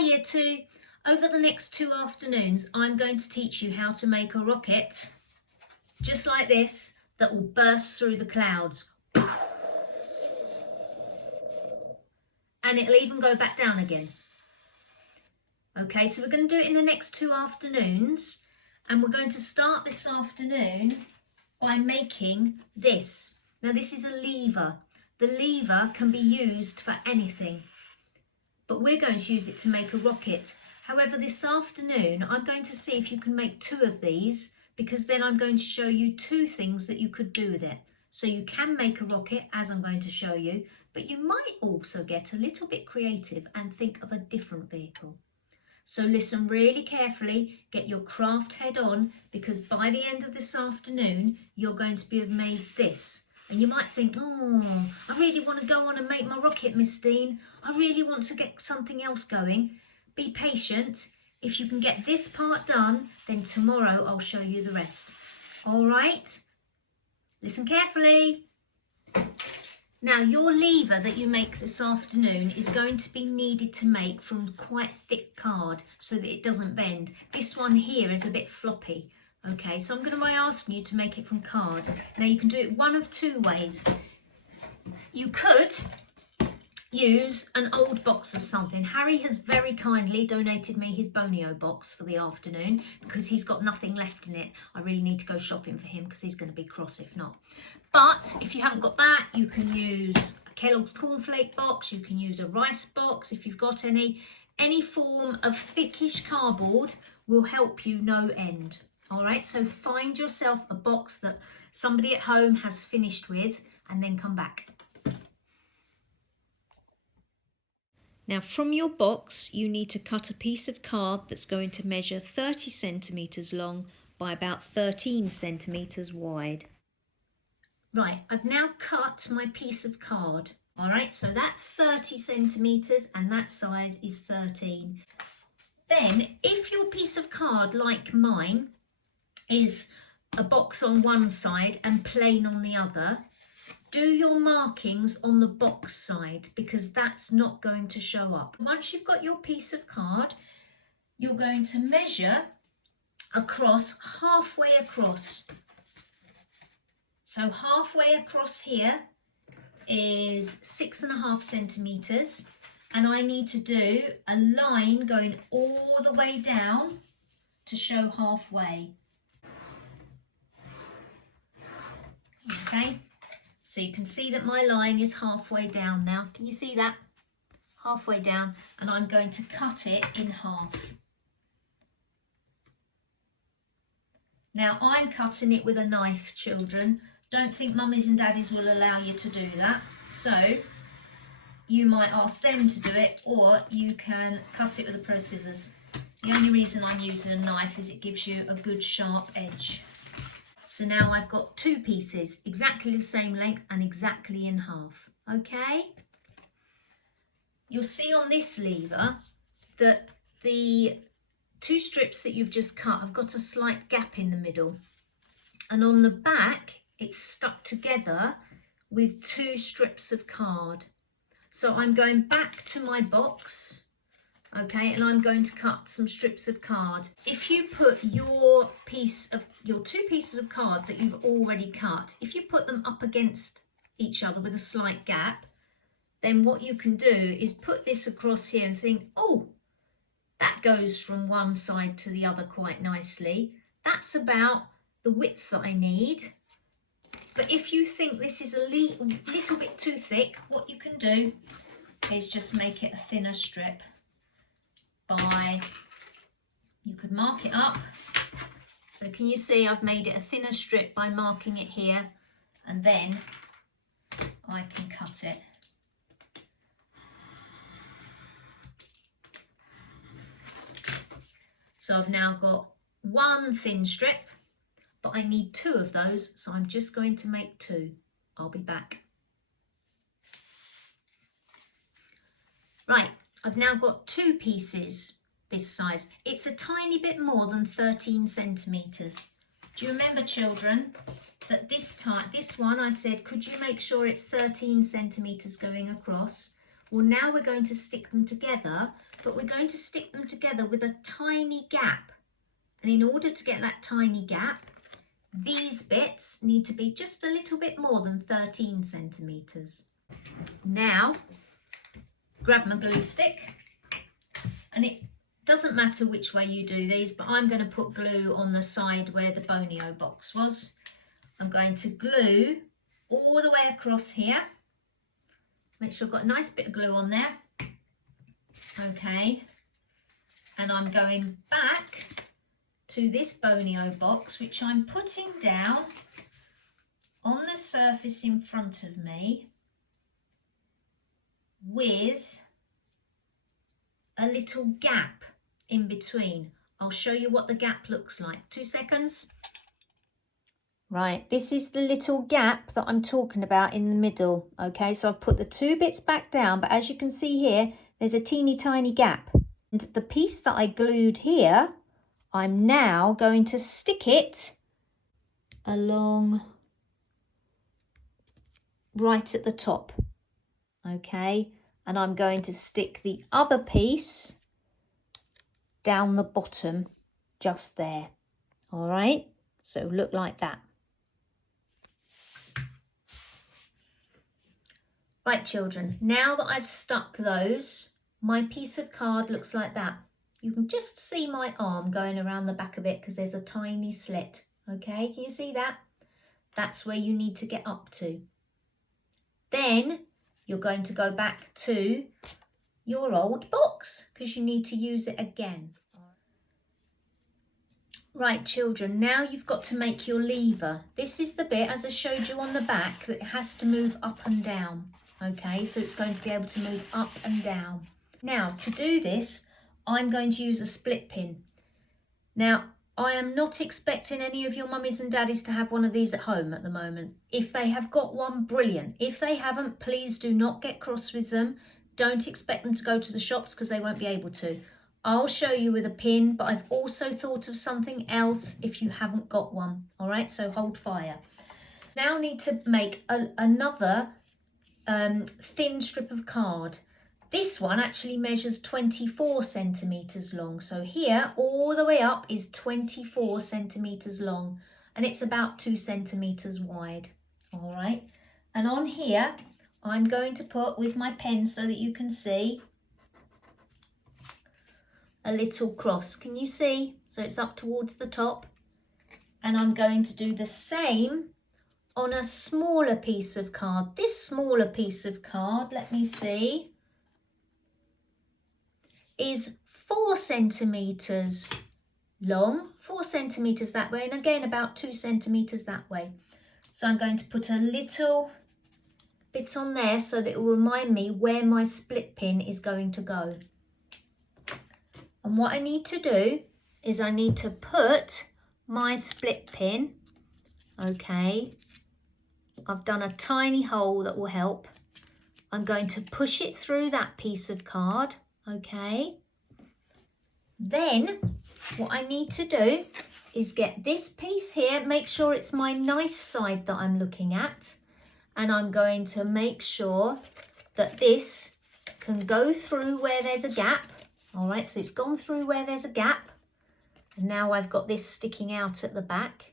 Hi Year 2. Over the next 2 afternoons, I'm going to teach you how to make a rocket just like this that will burst through the clouds. And it'll even go back down again. Okay, so we're going to do it in the next 2 afternoons, and we're going to start this afternoon by making this. Now this is a lever. The lever can be used for anything, but we're going to use it to make a rocket. However, this afternoon I'm going to see if you can make 2 of these, because then I'm going to show you 2 things that you could do with it. So you can make a rocket, as I'm going to show you, but you might also get a little bit creative and think of a different vehicle. So listen really carefully, get your craft head on, because by the end of this afternoon you're going to have made this. And you might think, oh, I really want to go on and make my rocket, Miss Dean. I really want to get something else going. Be patient. If you can get this part done, then tomorrow I'll show you the rest. All right? Listen carefully. Now, your lever that you make this afternoon is going to be needed to make from quite thick card so that it doesn't bend. This one here is a bit floppy. Okay, so I'm going to be asking you to make it from card. Now, you can do it one of 2 ways. You could use an old box of something. Harry has very kindly donated me his Bonio box for the afternoon because he's got nothing left in it. I really need to go shopping for him because he's going to be cross if not. But if you haven't got that, you can use a Kellogg's cornflake box, you can use a rice box if you've got any. Any form of thickish cardboard will help you no end. All right, so find yourself a box that somebody at home has finished with and then come back. Now from your box, you need to cut a piece of card that's going to measure 30 centimetres long by about 13 centimetres wide. Right, I've now cut my piece of card. All right, so that's 30 centimetres and that size is 13. Then if your piece of card, like mine, is a box on one side and plain on the other, do your markings on the box side because that's not going to show up. Once you've got your piece of card, you're going to measure across, halfway across. So halfway across here is 6.5 centimetres, and I need to do a line going all the way down to show halfway. Okay, so you can see that my line is halfway down now. Can you see that? Halfway down, and I'm going to cut it in half. Now I'm cutting it with a knife, children. Don't think mummies and daddies will allow you to do that. So you might ask them to do it, or you can cut it with a pair of scissors. The only reason I'm using a knife is it gives you a good sharp edge. So now I've got 2 pieces, exactly the same length and exactly in half. Okay? You'll see on this lever that the 2 strips that you've just cut have got a slight gap in the middle. And on the back, it's stuck together with 2 strips of card. So I'm going back to my box, okay, and I'm going to cut some strips of card. If you put your 2 pieces of card that you've already cut, if you put them up against each other with a slight gap, then what you can do is put this across here and think, oh, that goes from one side to the other quite nicely. That's about the width that I need. But if you think this is a little bit too thick, what you can do is just make it a thinner strip you could mark it up. So can you see I've made it a thinner strip by marking it here, and then I can cut it. So I've now got 1 thin strip, but I need 2 of those, so I'm just going to make 2. I'll be back. Right, I've now got 2 pieces this size. It's a tiny bit more than 13 centimetres. Do you remember, children, that this one I said, could you make sure it's 13 centimetres going across? Well, now we're going to stick them together, but we're going to stick them together with a tiny gap. And in order to get that tiny gap, these bits need to be just a little bit more than 13 centimetres. Now, grab my glue stick, and it doesn't matter which way you do these, but I'm going to put glue on the side where the Bonio box was. I'm going to glue all the way across here. Make sure I've got a nice bit of glue on there. Okay. And I'm going back to this Bonio box, which I'm putting down on the surface in front of me with a little gap in between. I'll show you what the gap looks like. 2 seconds. Right, this is the little gap that I'm talking about in the middle. Okay, so I've put the 2 bits back down, but as you can see here, there's a teeny tiny gap. And the piece that I glued here, I'm now going to stick it along right at the top. Okay, and I'm going to stick the other piece down the bottom just there. All right, so look like that. Right, children, now that I've stuck those, my piece of card looks like that. You can just see my arm going around the back of it because there's a tiny slit. Okay, can you see that? That's where you need to get up to. Then you're going to go back to your old box because you need to use it again. Right, children, now you've got to make your lever. This is the bit, as I showed you on the back, that has to move up and down. Okay, so it's going to be able to move up and down. Now, to do this, I'm going to use a split pin. Now, I am not expecting any of your mummies and daddies to have one of these at home at the moment. If they have got one, brilliant. If they haven't, please do not get cross with them. Don't expect them to go to the shops because they won't be able to. I'll show you with a pin, but I've also thought of something else if you haven't got one. All right, so hold fire. Now I need to make another thin strip of card. This one actually measures 24 centimetres long. So here, all the way up is 24 centimetres long, and it's about 2 centimetres wide. All right, and on here, I'm going to put with my pen so that you can see a little cross. Can you see? So it's up towards the top. And I'm going to do the same on a smaller piece of card. This smaller piece of card, let me see, is 4 centimetres long, 4 centimetres that way, and again about 2 centimetres that way. So I'm going to put a little bit on there so that it will remind me where my split pin is going to go. And what I need to do is I need to put my split pin, okay, I've done a tiny hole that will help. I'm going to push it through that piece of card, okay. Then what I need to do is get this piece here, make sure it's my nice side that I'm looking at, and I'm going to make sure that this can go through where there's a gap. All right, so it's gone through where there's a gap, and now I've got this sticking out at the back.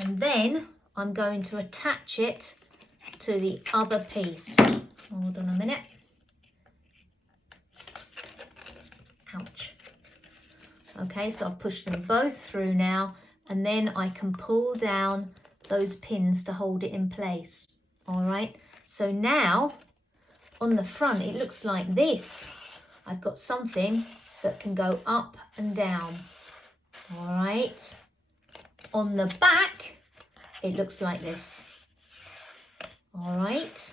And then I'm going to attach it to the other piece. Hold on a minute. Ouch. Okay, so I've pushed them both through now, and then I can pull down those pins to hold it in place. All right, so now on the front, it looks like this. I've got something that can go up and down. All right. On the back, it looks like this. All right.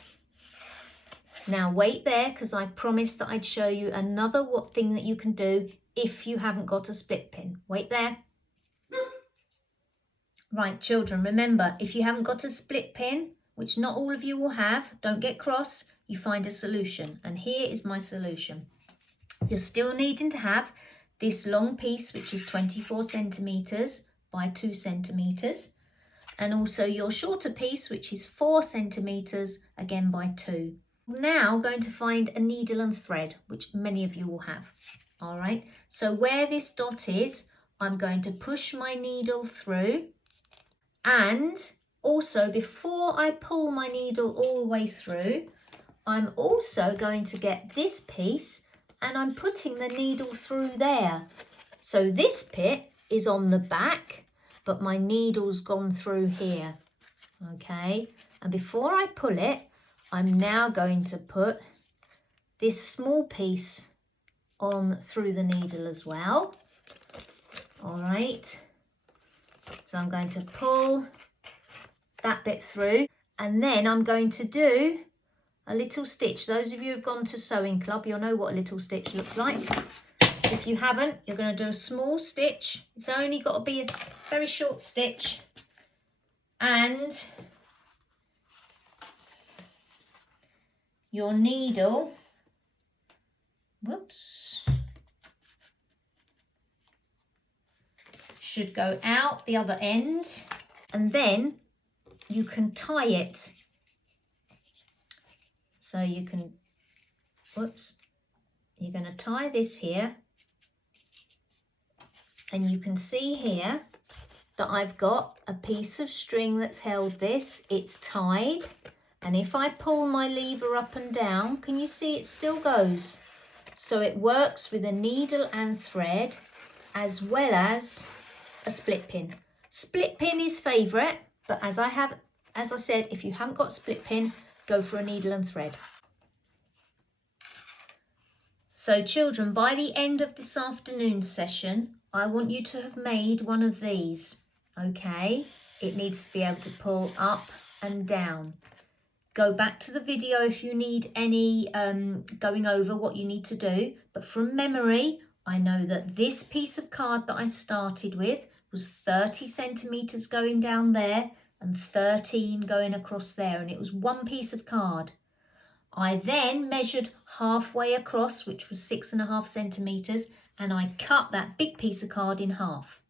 Now wait there, because I promised that I'd show you another thing that you can do if you haven't got a split pin. Wait there. Right, children, remember, if you haven't got a split pin, which not all of you will have, don't get cross, you find a solution. And here is my solution. You're still needing to have this long piece, which is 24 centimetres by 2 centimetres. and also your shorter piece, which is 4 centimeters, again by 2. Now going to find a needle and thread, which many of you will have. All right, so where this dot is, I'm going to push my needle through, and also before I pull my needle all the way through, I'm also going to get this piece and I'm putting the needle through there. So this bit is on the back, but my needle's gone through here. Okay, and before I pull it, I'm now going to put this small piece on through the needle as well. All right, so I'm going to pull that bit through, and then I'm going to do a little stitch. Those of you who've gone to sewing club, you'll know what a little stitch looks like. If you haven't, you're going to do a small stitch. It's only got to be a very short stitch, and your needle, whoops, should go out the other end, and then you can tie it. So you can, whoops, you're going to tie this here, and you can see here that I've got a piece of string that's held this. It's tied, and if I pull my lever up and down, can you see it still goes? So it works with a needle and thread as well as a split pin. Split pin is favourite, but as I said, if you haven't got split pin, go for a needle and thread. So children, by the end of this afternoon session, I want you to have made one of these, okay? It needs to be able to pull up and down. Go back to the video if you need any going over what you need to do. But from memory, I know that this piece of card that I started with was 30 centimetres going down there and 13 going across there, and it was one piece of card. I then measured halfway across, which was 6.5 centimetres, and I cut that big piece of card in half.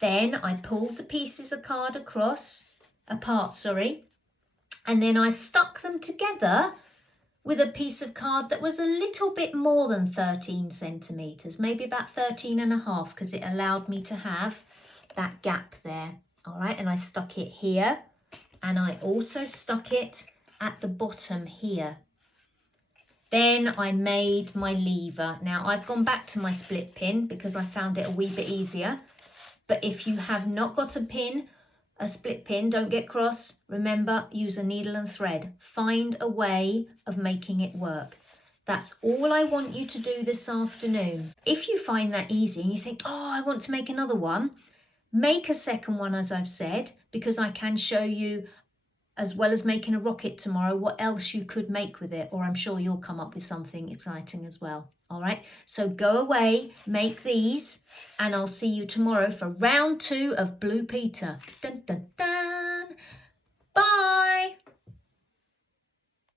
Then I pulled the pieces of card apart, and then I stuck them together with a piece of card that was a little bit more than 13 centimetres, maybe about 13.5, because it allowed me to have that gap there. All right, and I stuck it here, and I also stuck it at the bottom here. Then I made my lever. Now I've gone back to my split pin because I found it a wee bit easier. But if you have not got a split pin, don't get cross. Remember, use a needle and thread. Find a way of making it work. That's all I want you to do this afternoon. If you find that easy and you think, oh, I want to make another one, make a second one, as I've said, because I can show you, as well as making a rocket tomorrow, what else you could make with it, or I'm sure you'll come up with something exciting as well. All right, so go away, make these, and I'll see you tomorrow for round 2 of Blue Peter. Dun, dun, dun.